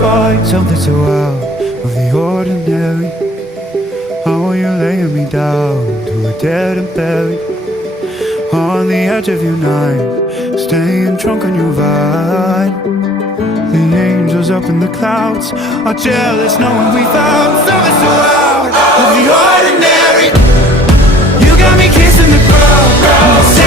find something so out of the ordinary. How are you laying me down to a dead and buried on the edge of your night, staying drunk on your vine. The angels up in the clouds are jealous knowing we found something so out of the ordinary. You got me kissing the ground.